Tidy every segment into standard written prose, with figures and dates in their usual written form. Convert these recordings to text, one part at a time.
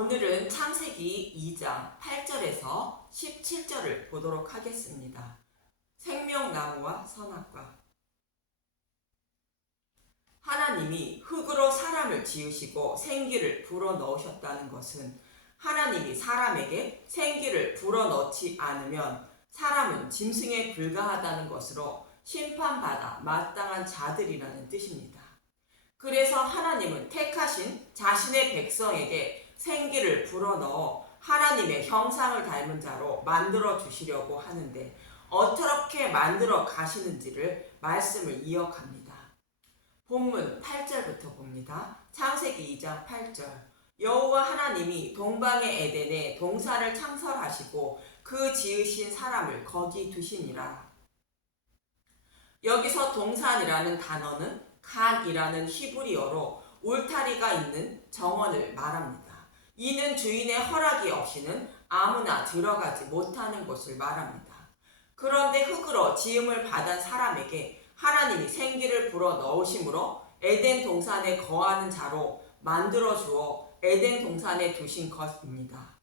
오늘은 창세기 2장 8절에서 17절을 보도록 하겠습니다. 생명나무와 선악과. 하나님이 흙으로 사람을 지으시고 생기를 불어넣으셨다는 것은 하나님이 사람에게 생기를 불어넣지 않으면 사람은 짐승에 불과하다는 것으로 심판받아 마땅한 자들이라는 뜻입니다. 그래서 하나님은 택하신 자신의 백성에게 생기를 불어넣어 하나님의 형상을 닮은 자로 만들어 주시려고 하는데 어떻게 만들어 가시는지를 말씀을 이어갑니다. 본문 8절부터 봅니다. 창세기 2장 8절. 여호와 하나님이 동방의 에덴에 동산을 창설하시고 그 지으신 사람을 거기 두시니라. 여기서 동산이라는 단어는 간이라는 히브리어로 울타리가 있는 정원을 말합니다. 이는 주인의 허락이 없이는 아무나 들어가지 못하는 곳을 말합니다. 그런데 흙으로 지음을 받은 사람에게 하나님이 생기를 불어 넣으심으로 에덴 동산에 거하는 자로 만들어 주어 에덴 동산에 두신 것입니다.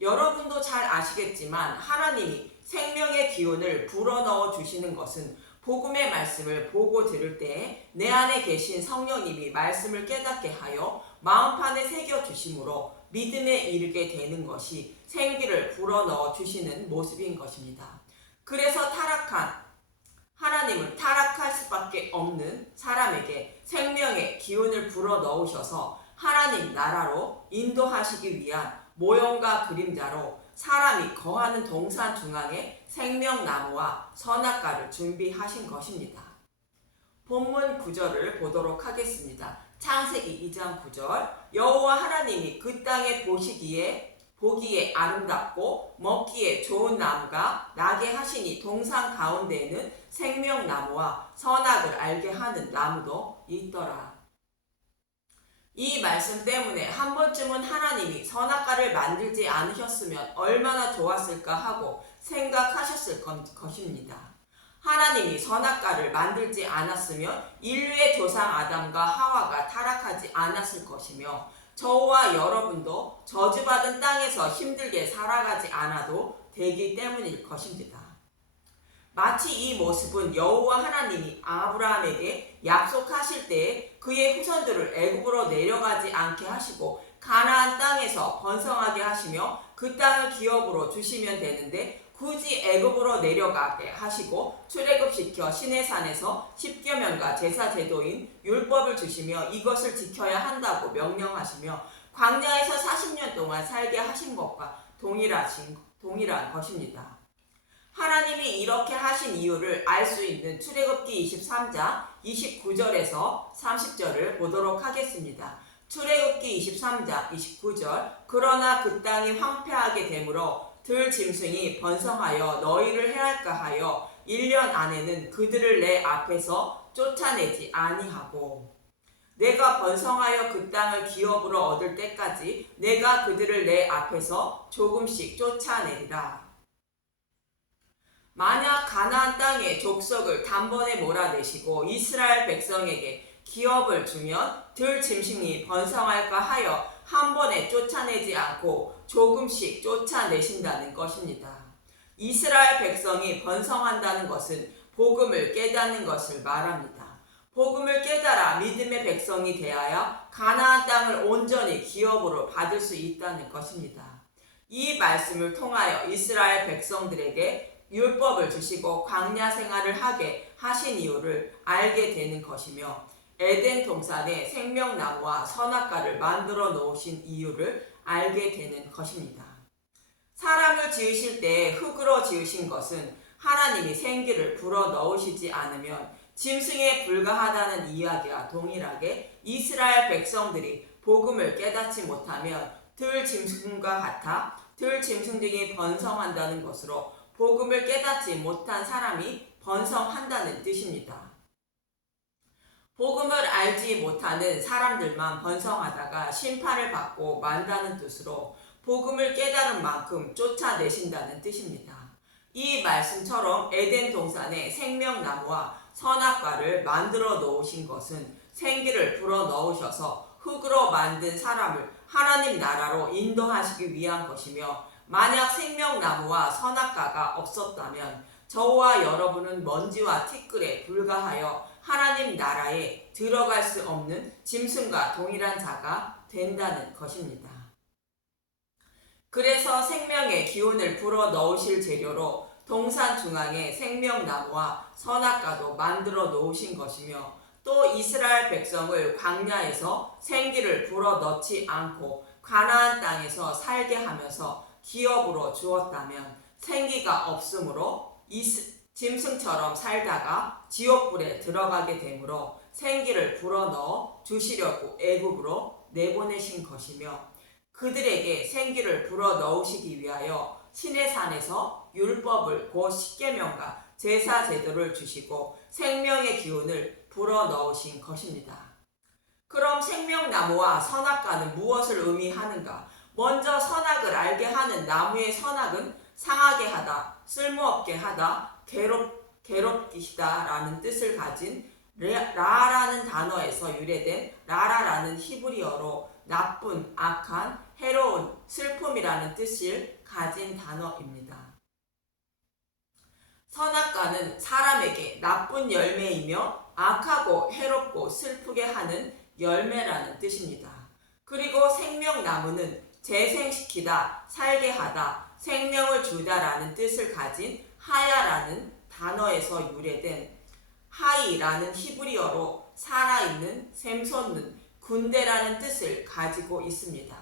여러분도 잘 아시겠지만 하나님이 생명의 기운을 불어 넣어 주시는 것은 복음의 말씀을 보고 들을 때에 내 안에 계신 성령님이 말씀을 깨닫게 하여 마음판에 새겨 주심으로 믿음에 이르게 되는 것이 생기를 불어넣어 주시는 모습인 것입니다. 그래서 하나님은 타락할 수밖에 없는 사람에게 생명의 기운을 불어넣으셔서 하나님 나라로 인도하시기 위한 모형과 그림자로 사람이 거하는 동산 중앙에 생명나무와 선악과를 준비하신 것입니다. 본문 9절을 보도록 하겠습니다. 창세기 2장 9절. 여호와 하나님이 그 땅에 보기에 아름답고 먹기에 좋은 나무가 나게 하시니 동산 가운데에는 생명나무와 선악을 알게 하는 나무도 있더라. 이 말씀 때문에 한 번쯤은 하나님이 선악과를 만들지 않으셨으면 얼마나 좋았을까 하고 생각하셨을 것입니다. 하나님이 선악과를 만들지 않았으면 인류의 조상 아담과 하와가 타락하지 않았을 것이며 저와 여러분도 저주받은 땅에서 힘들게 살아가지 않아도 되기 때문일 것입니다. 마치 이 모습은 여호와 하나님이 아브라함에게 약속하실 때에 그의 후손들을 애굽으로 내려가지 않게 하시고 가나안 땅에서 번성하게 하시며 그 땅을 기업으로 주시면 되는데 굳이 애굽으로 내려가게 하시고 출애굽시켜 시내산에서 십계명과 제사 제도인 율법을 주시며 이것을 지켜야 한다고 명령하시며 광야에서 40년 동안 살게 하신 것과 동일한 것입니다. 하나님이 이렇게 하신 이유를 알 수 있는 출애굽기 23장 29절에서 30절을 보도록 하겠습니다. 출애굽기 23장 29절. 그러나 그 땅이 황폐하게 되므로 들 짐승이 번성하여 너희를 해할까 하여 1년 안에는 그들을 내 앞에서 쫓아내지 아니하고 내가 번성하여 그 땅을 기업으로 얻을 때까지 내가 그들을 내 앞에서 조금씩 쫓아내리라. 만약 가나안 땅의 족속을 단번에 몰아내시고 이스라엘 백성에게 기업을 주면 들 짐승이 번성할까 하여 한 번에 쫓아내지 않고 조금씩 쫓아내신다는 것입니다. 이스라엘 백성이 번성한다는 것은 복음을 깨닫는 것을 말합니다. 복음을 깨달아 믿음의 백성이 되어야 가나안 땅을 온전히 기업으로 받을 수 있다는 것입니다. 이 말씀을 통하여 이스라엘 백성들에게 율법을 주시고 광야 생활을 하게 하신 이유를 알게 되는 것이며 에덴 동산에 생명나무와 선악과를 만들어 놓으신 이유를 알게 되는 것입니다. 사람을 지으실 때 흙으로 지으신 것은 하나님이 생기를 불어 넣으시지 않으면 짐승에 불과하다는 이야기와 동일하게 이스라엘 백성들이 복음을 깨닫지 못하면 들 짐승과 같아 들 짐승들이 번성한다는 것으로 복음을 깨닫지 못한 사람이 번성한다는 뜻입니다. 복음을 알지 못하는 사람들만 번성하다가 심판을 받고 만다는 뜻으로 복음을 깨달은 만큼 쫓아내신다는 뜻입니다. 이 말씀처럼 에덴 동산에 생명나무와 선악과를 만들어 놓으신 것은 생기를 불어 넣으셔서 흙으로 만든 사람을 하나님 나라로 인도하시기 위한 것이며, 만약 생명나무와 선악과가 없었다면 저와 여러분은 먼지와 티끌에 불과하여 하나님 나라에 들어갈 수 없는 짐승과 동일한 자가 된다는 것입니다. 그래서 생명의 기운을 불어 넣으실 재료로 동산 중앙에 생명나무와 선악과도 만들어 놓으신 것이며, 또 이스라엘 백성을 광야에서 생기를 불어 넣지 않고 가나안 땅에서 살게 하면서 기업으로 주었다면 생기가 없으므로 짐승처럼 살다가 지옥불에 들어가게 되므로 생기를 불어넣어 주시려고 애굽으로 내보내신 것이며, 그들에게 생기를 불어넣으시기 위하여 시내산에서 율법을 곧 십계명과 제사 제도를 주시고 생명의 기운을 불어넣으신 것입니다. 그럼 생명나무와 선악과는 무엇을 의미하는가? 먼저 선악을 알게 하는 나무의 선악은 상하게 하다, 쓸모없게 하다, 괴롭히다 라는 뜻을 가진 라라는 단어에서 유래된 라라라는 히브리어로 나쁜, 악한, 해로운, 슬픔이라는 뜻을 가진 단어입니다. 선악과는 사람에게 나쁜 열매이며 악하고 해롭고 슬프게 하는 열매라는 뜻입니다. 그리고 생명나무는 재생시키다, 살게 하다, 생명을 주다라는 뜻을 가진 하야라는 단어에서 유래된 하이라는 히브리어로 살아있는, 샘솟는, 군대라는 뜻을 가지고 있습니다.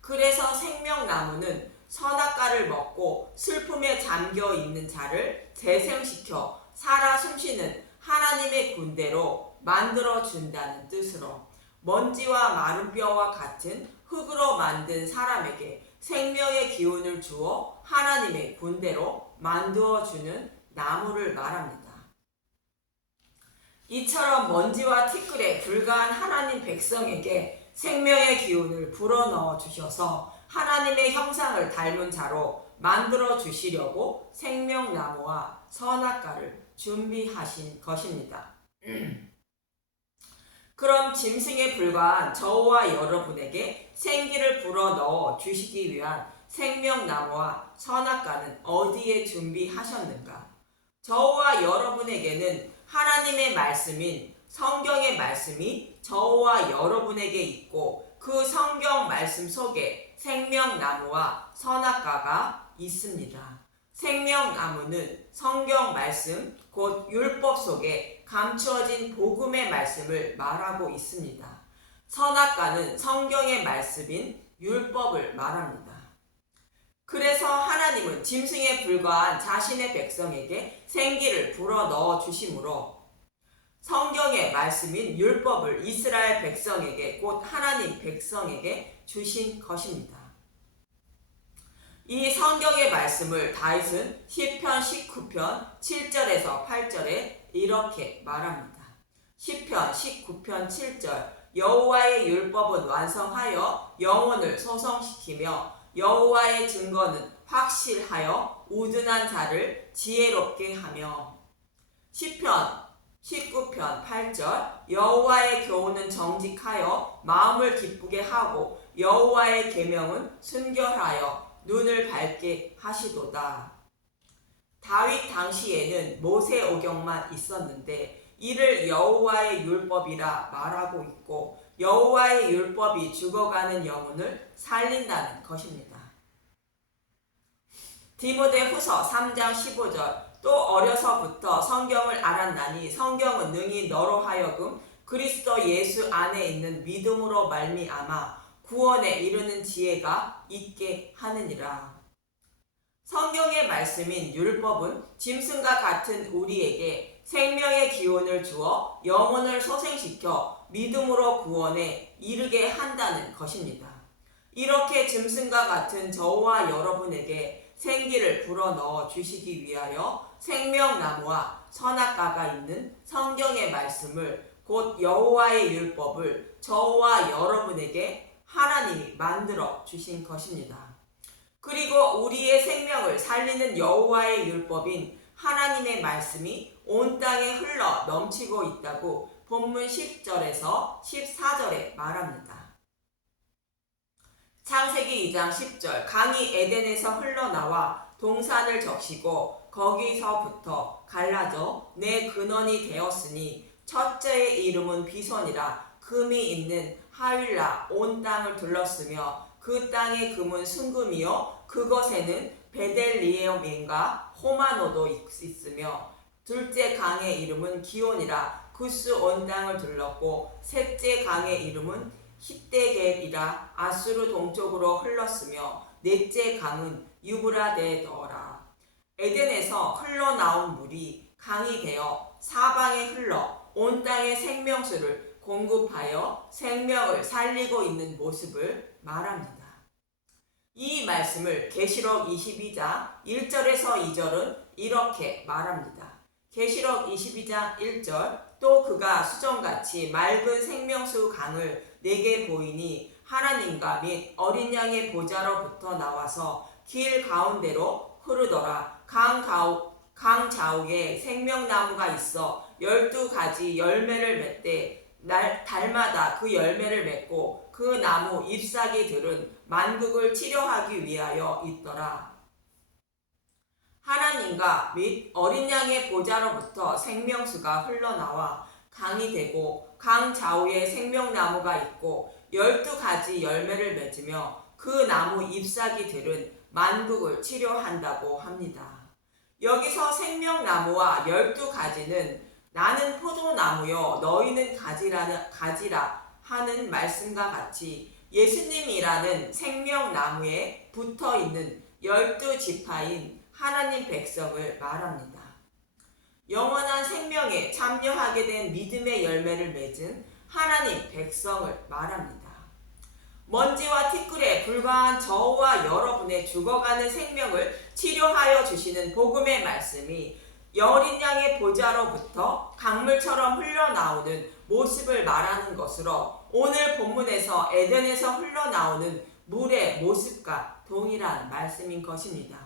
그래서 생명나무는 선악과를 먹고 슬픔에 잠겨 있는 자를 재생시켜 살아 숨쉬는 하나님의 군대로 만들어 준다는 뜻으로, 먼지와 마른 뼈와 같은 흙으로 만든 사람에게 생명의 기운을 주어 하나님의 군대로 만들어 주는 나무를 말합니다. 이처럼 먼지와 티끌에 불과한 하나님 백성에게 생명의 기운을 불어넣어 주셔서 하나님의 형상을 닮은 자로 만들어 주시려고 생명나무와 선악과를 준비하신 것입니다. 그럼 짐승에 불과한 저와 여러분에게 생기를 불어넣어 주시기 위한 생명나무와 선악과는 어디에 준비하셨는가? 저와 여러분에게는 하나님의 말씀인 성경의 말씀이 저와 여러분에게 있고, 그 성경 말씀 속에 생명나무와 선악과가 있습니다. 생명나무는 성경 말씀, 곧 율법 속에 감추어진 복음의 말씀을 말하고 있습니다. 선악과는 성경의 말씀인 율법을 말합니다. 그래서 하나님은 짐승에 불과한 자신의 백성에게 생기를 불어넣어 주심으로 성경의 말씀인 율법을 이스라엘 백성에게, 곧 하나님 백성에게 주신 것입니다. 이 성경의 말씀을 다윗은 시편 19편 7절에서 8절에 이렇게 말합니다. 시편 19편 7절, 여호와의 율법은 완성하여 영혼을 소성시키며 여호와의 증거는 확실하여 우둔한 자를 지혜롭게 하며. 시편 19편 8절, 여호와의 교훈은 정직하여 마음을 기쁘게 하고 여호와의 계명은 순결하여 눈을 밝게 하시도다. 다윗 당시에는 모세오경만 있었는데 이를 여호와의 율법이라 말하고 있고, 여호와의 율법이 죽어가는 영혼을 살린다는 것입니다. 디모데후서 3장 15절, 또 어려서부터 성경을 알았나니 성경은 능히 너로 하여금 그리스도 예수 안에 있는 믿음으로 말미암아 구원에 이르는 지혜가 있게 하느니라. 성경의 말씀인 율법은 짐승과 같은 우리에게 생명의 기운을 주어 영혼을 소생시켜 믿음으로 구원에 이르게 한다는 것입니다. 이렇게 짐승과 같은 저와 여러분에게 생기를 불어넣어 주시기 위하여 생명나무와 선악과가 있는 성경의 말씀을, 곧 여호와의 율법을 저와 여러분에게 하나님이 만들어 주신 것입니다. 그리고 우리의 생명을 살리는 여호와의 율법인 하나님의 말씀이 온 땅에 흘러 넘치고 있다고 본문 10절에서 14절에 말합니다. 창세기 2장 10절 강이 에덴에서 흘러나와 동산을 적시고 거기서부터 갈라져 내 근원이 되었으니 첫째의 이름은 비손이라 금이 있는 하윌라 온 땅을 둘렀으며 그 땅의 금은 순금이요 그것에는 베델리엄인가 호마노도 있으며 둘째 강의 이름은 기온이라 구스 온 땅을 둘렀고 셋째 강의 이름은 히데겔이라 아수르 동쪽으로 흘렀으며 넷째 강은 유브라데더라. 에덴에서 흘러나온 물이 강이 되어 사방에 흘러 온 땅의 생명수를 공급하여 생명을 살리고 있는 모습을 말합니다. 이 말씀을 계시록 22장 1절에서 2절은 이렇게 말합니다. 계시록 22장 1절 또 그가 수정같이 맑은 생명수 강을 내게 보이니 하나님과 및 어린 양의 보좌로부터 나와서 길 가운데로 흐르더라. 강 좌우에 생명나무가 있어 12가지 열매를 맺되 달마다 그 열매를 맺고 그 나무 잎사귀들은 만국을 치료하기 위하여 있더라. 하나님과 및 어린 양의 보좌로부터 생명수가 흘러나와 강이 되고 강 좌우에 생명나무가 있고 12가지 열매를 맺으며 그 나무 잎사귀들은 만국을 치료한다고 합니다. 여기서 생명나무와 12가지는 나는 포도나무요 너희는 가지라 하는 말씀과 같이 예수님이라는 생명나무에 붙어있는 12지파인 하나님 백성을 말합니다. 영원한 생명에 참여하게 된 믿음의 열매를 맺은 하나님 백성을 말합니다. 먼지와 티끌에 불과한 저와 여러분의 죽어가는 생명을 치료하여 주시는 복음의 말씀이 어린 양의 보좌로부터 강물처럼 흘러나오는 모습을 말하는 것으로 오늘 본문에서 에덴에서 흘러나오는 물의 모습과 동일한 말씀인 것입니다.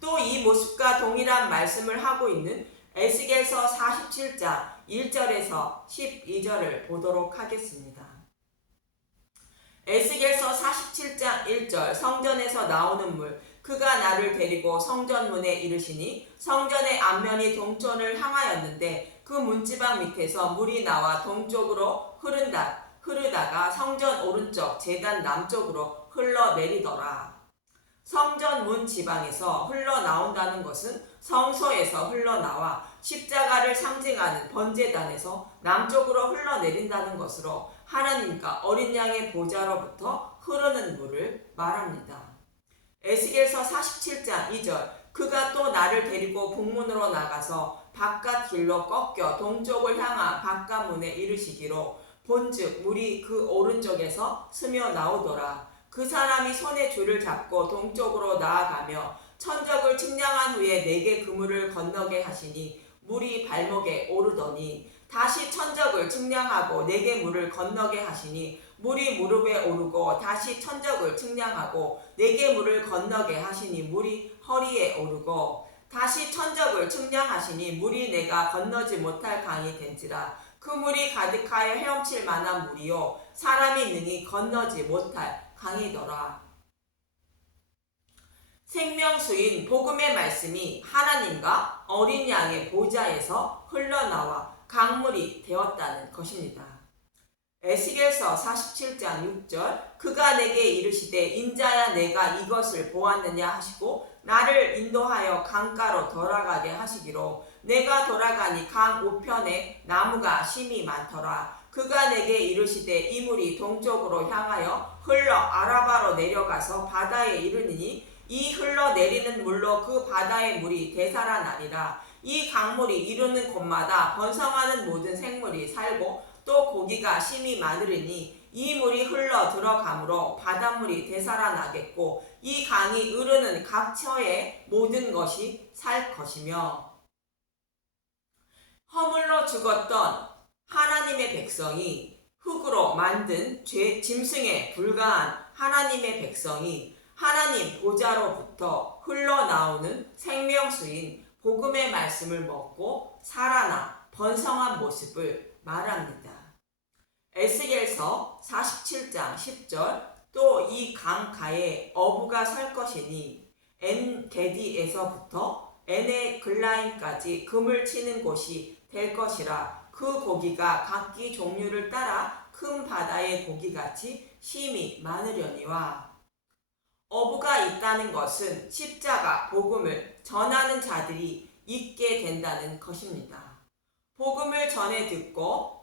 또 이 모습과 동일한 말씀을 하고 있는 에스겔서 47장 1절에서 12절을 보도록 하겠습니다. 에스겔서 47장 1절 성전에서 나오는 물 그가 나를 데리고 성전문에 이르시니 성전의 앞면이 동쪽을 향하였는데 그 문지방 밑에서 물이 나와 동쪽으로 흐르다가 성전 오른쪽 제단 남쪽으로 흘러내리더라. 성전 문 지방에서 흘러나온다는 것은 성소에서 흘러나와 십자가를 상징하는 번제단에서 남쪽으로 흘러내린다는 것으로 하나님과 어린 양의 보좌로부터 흐르는 물을 말합니다. 에스겔서 47장 2절 그가 또 나를 데리고 북문으로 나가서 바깥 길로 꺾여 동쪽을 향한 바깥문에 이르시기로 본즉 물이 그 오른쪽에서 스며 나오더라. 그 사람이 손에 줄을 잡고 동쪽으로 나아가며 천적을 측량한 후에 내게 그물을 건너게 하시니 물이 발목에 오르더니 다시 천적을 측량하고 내게 물을 건너게 하시니 물이 무릎에 오르고 다시 천적을 측량하고 내게 물을 건너게 하시니 물이 허리에 오르고 다시 천적을 측량하시니 물이 내가 건너지 못할 강이 된지라. 그 물이 가득하여 헤엄칠 만한 물이요 사람이 능히 건너지 못할 강이더라. 생명수인 복음의 말씀이 하나님과 어린 양의 보좌에서 흘러나와 강물이 되었다는 것입니다. 에스겔서 47장 6절 그가 내게 이르시되 인자야 내가 이것을 보았느냐 하시고 나를 인도하여 강가로 돌아가게 하시기로 내가 돌아가니 강 우편에 나무가 심이 많더라. 그가 내게 이르시되 이 물이 동쪽으로 향하여 흘러 아라바로 내려가서 바다에 이르니 이 흘러내리는 물로 그 바다의 물이 되살아나리라. 이 강물이 이르는 곳마다 번성하는 모든 생물이 살고 또 고기가 심이 많으리니 이 물이 흘러 들어가므로 바닷물이 되살아나겠고 이 강이 흐르는 각 처의 모든 것이 살 것이며 허물로 죽었던 하나님의 백성이 흙으로 만든 짐승에 불과한 하나님의 백성이 하나님 보좌로부터 흘러나오는 생명수인 복음의 말씀을 먹고 살아나 번성한 모습을 말합니다. 에스겔서 47장 10절 또 이 강가에 어부가 살 것이니 엔게디에서부터 에네글라임까지 금을 치는 곳이 될 것이라. 그 고기가 각기 종류를 따라 큰 바다의 고기같이 심이 많으려니와. 어부가 있다는 것은 십자가 복음을 전하는 자들이 있게 된다는 것입니다. 복음을 전해 듣고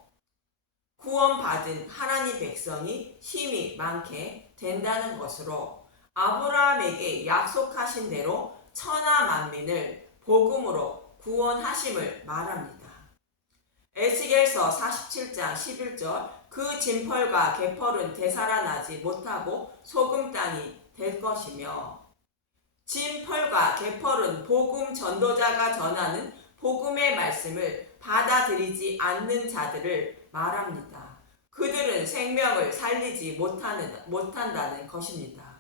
구원받은 하나님 백성이 힘이 많게 된다는 것으로 아브라함에게 약속하신 대로 천하 만민을 복음으로 구원하심을 말합니다. 에스겔서 47장 11절 그 진펄과 개펄은 되살아나지 못하고 소금 땅이 될 것이며, 진펄과 개펄은 복음 전도자가 전하는 복음의 말씀을 받아들이지 않는 자들을 말합니다. 그들은 생명을 살리지 못한다는 것입니다.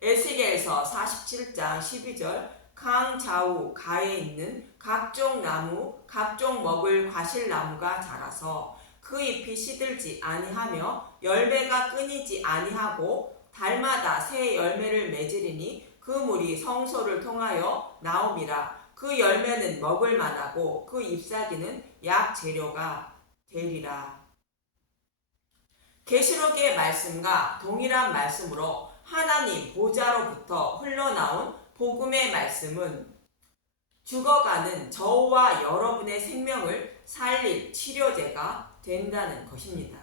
에스겔서 47장 12절 강 좌우 가에 있는 각종 나무 각종 먹을 과실나무가 자라서 그 잎이 시들지 아니하며 열매가 끊이지 아니하고 달마다 새 열매를 맺으리니 그 물이 성소를 통하여 나옴이라. 그 열매는 먹을 만하고 그 잎사귀는 약 재료가 되리라. 계시록의 말씀과 동일한 말씀으로 하나님 보좌로부터 흘러나온 복음의 말씀은 죽어가는 저와 여러분의 생명을 살릴 치료제가 된다는 것입니다.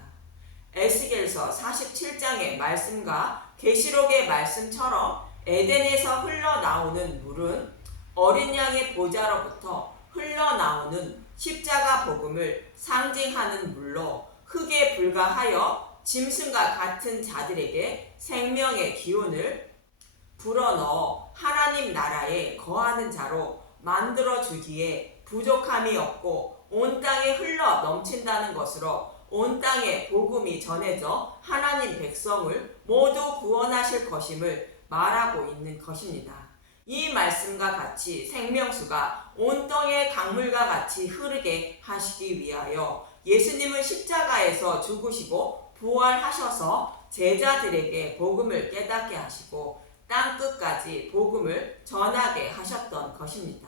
에스겔서 47장의 말씀과 계시록의 말씀처럼 에덴에서 흘러나오는 물은 어린 양의 보좌로부터 흘러나오는 십자가 복음을 상징하는 물로 흙에 불과하여 짐승과 같은 자들에게 생명의 기운을 불어넣어 하나님 나라에 거하는 자로 만들어 주기에 부족함이 없고 온 땅에 흘러 넘친다는 것으로 온 땅에 복음이 전해져 하나님 백성을 모두 구원하실 것임을 말하고 있는 것입니다. 이 말씀과 같이 생명수가 온 땅의 강물과 같이 흐르게 하시기 위하여 예수님은 십자가에서 죽으시고 부활하셔서 제자들에게 복음을 깨닫게 하시고 땅끝까지 복음을 전하게 하셨던 것입니다.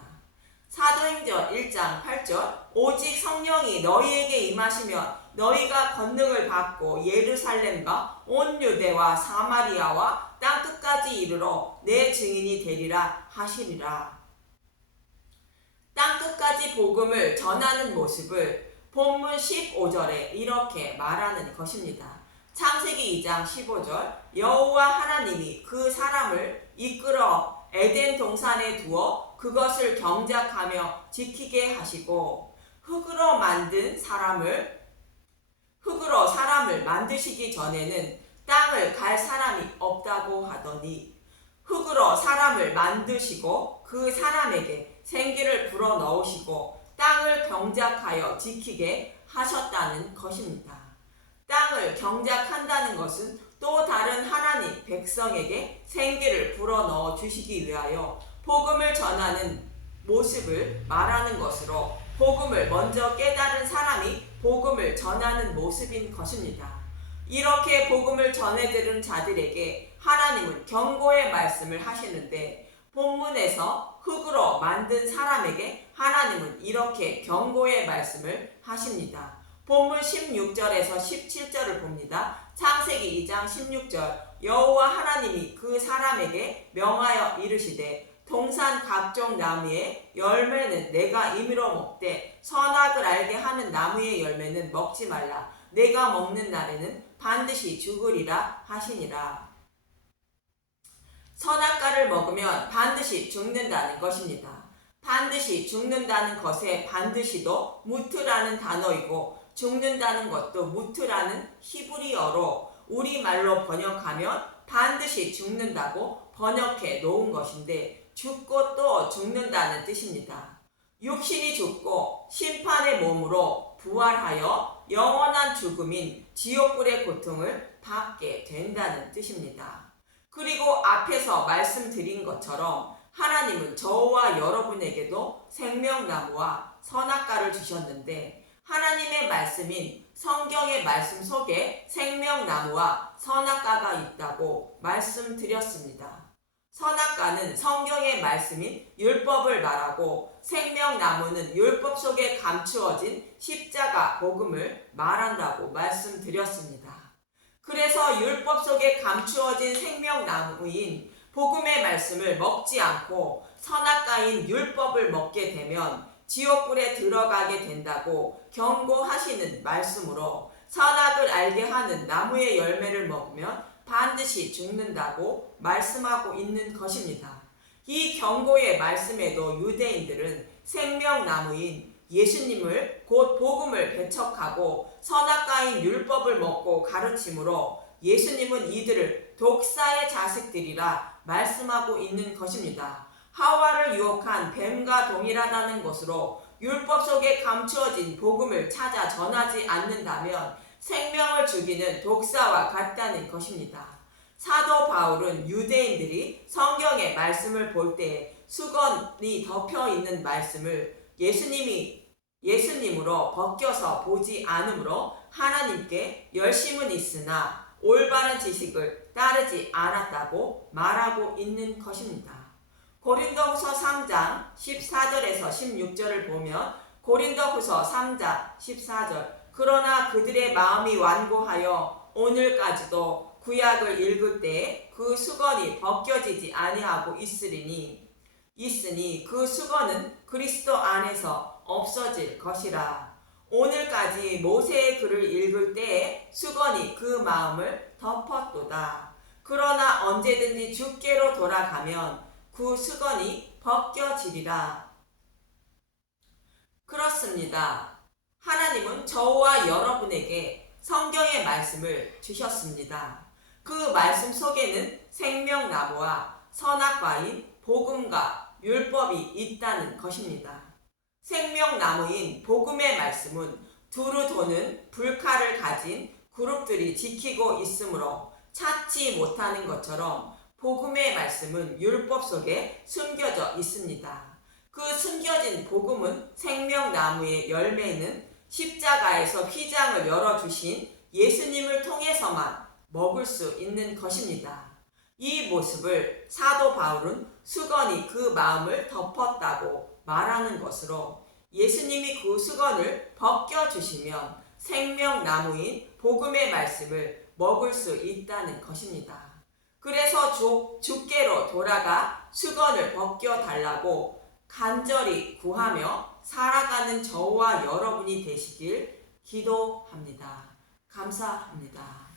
사도행전 1장 8절 오직 성령이 너희에게 임하시면 너희가 권능을 받고 예루살렘과 온 유대와 사마리아와 땅끝까지 이르러 내 증인이 되리라 하시리라. 땅끝까지 복음을 전하는 모습을 본문 15절에 이렇게 말하는 것입니다. 창세기 2장 15절 여호와 하나님이 그 사람을 이끌어 에덴 동산에 두어 그것을 경작하며 지키게 하시고 흙으로 사람을 만드시기 전에는 땅을 갈 사람이 없다고 하더니 흙으로 사람을 만드시고 그 사람에게 생기를 불어넣으시고 땅을 경작하여 지키게 하셨다는 것입니다. 땅을 경작한다는 것은 또 다른 하나님 백성에게 생기를 불어넣어 주시기 위하여 복음을 전하는 모습을 말하는 것으로 복음을 먼저 깨달은 사람이 복음을 전하는 모습인 것입니다. 이렇게 복음을 전해들은 자들에게 하나님은 경고의 말씀을 하시는데 본문에서 흙으로 만든 사람에게 하나님은 이렇게 경고의 말씀을 하십니다. 본문 16절에서 17절을 봅니다. 창세기 2장 16절 여호와 하나님이 그 사람에게 명하여 이르시되 동산 각종 나무의 열매는 내가 임의로 먹되 선악을 알게 하는 나무의 열매는 먹지 말라. 내가 먹는 날에는 반드시 죽으리라 하시니라. 선악과를 먹으면 반드시 죽는다는 것입니다. 반드시 죽는다는 것에 반드시도 무트라는 단어이고 죽는다는 것도 무트라는 히브리어로 우리말로 번역하면 반드시 죽는다고 번역해 놓은 것인데 죽고 또 죽는다는 뜻입니다. 육신이 죽고 심판의 몸으로 부활하여 영원한 죽음인 지옥불의 고통을 받게 된다는 뜻입니다. 그리고 앞에서 말씀드린 것처럼 하나님은 저와 여러분에게도 생명나무와 선악과를 주셨는데 하나님의 말씀인 성경의 말씀 속에 생명나무와 선악과가 있다고 말씀드렸습니다. 선악과는 성경의 말씀인 율법을 말하고 생명나무는 율법 속에 감추어진 십자가 복음을 말한다고 말씀드렸습니다. 그래서 율법 속에 감추어진 생명나무인 복음의 말씀을 먹지 않고 선악과인 율법을 먹게 되면 지옥불에 들어가게 된다고 경고하시는 말씀으로 선악을 알게 하는 나무의 열매를 먹으면 반드시 죽는다고 말씀하고 있는 것입니다. 이 경고의 말씀에도 유대인들은 생명나무인 예수님을 곧 복음을 배척하고 선악과인 율법을 먹고 가르치므로 예수님은 이들을 독사의 자식들이라 말씀하고 있는 것입니다. 하와를 유혹한 뱀과 동일하다는 것으로 율법 속에 감추어진 복음을 찾아 전하지 않는다면 생명을 죽이는 독사와 같다는 것입니다. 사도 바울은 유대인들이 성경의 말씀을 볼 때 수건이 덮여 있는 말씀을 예수님으로 벗겨서 보지 않으므로 하나님께 열심은 있으나 올바른 지식을 따르지 않았다고 말하고 있는 것입니다. 고린도후서 3장 14절에서 16절을 보면 고린도후서 3장 14절 그러나 그들의 마음이 완고하여 오늘까지도 구약을 읽을 때 그 수건이 벗겨지지 아니하고 있으니 그 수건은 그리스도 안에서 없어질 것이라. 오늘까지 모세의 글을 읽을 때에 수건이 그 마음을 덮었도다. 그러나 언제든지 주께로 돌아가면 그 수건이 벗겨지리라. 그렇습니다. 하나님은 저와 여러분에게 성경의 말씀을 주셨습니다. 그 말씀 속에는 생명나무와 선악과인 복음과 율법이 있다는 것입니다. 생명나무인 복음의 말씀은 두루 도는 불칼을 가진 그룹들이 지키고 있으므로 찾지 못하는 것처럼 복음의 말씀은 율법 속에 숨겨져 있습니다. 그 숨겨진 복음은 생명나무의 열매는 십자가에서 휘장을 열어주신 예수님을 통해서만 먹을 수 있는 것입니다. 이 모습을 사도 바울은 수건이 그 마음을 덮었다고 말하는 것으로 예수님이 그 수건을 벗겨주시면 생명나무인 복음의 말씀을 먹을 수 있다는 것입니다. 그래서 주께로 돌아가 수건을 벗겨달라고 간절히 구하며 살아가는 저와 여러분이 되시길 기도합니다. 감사합니다.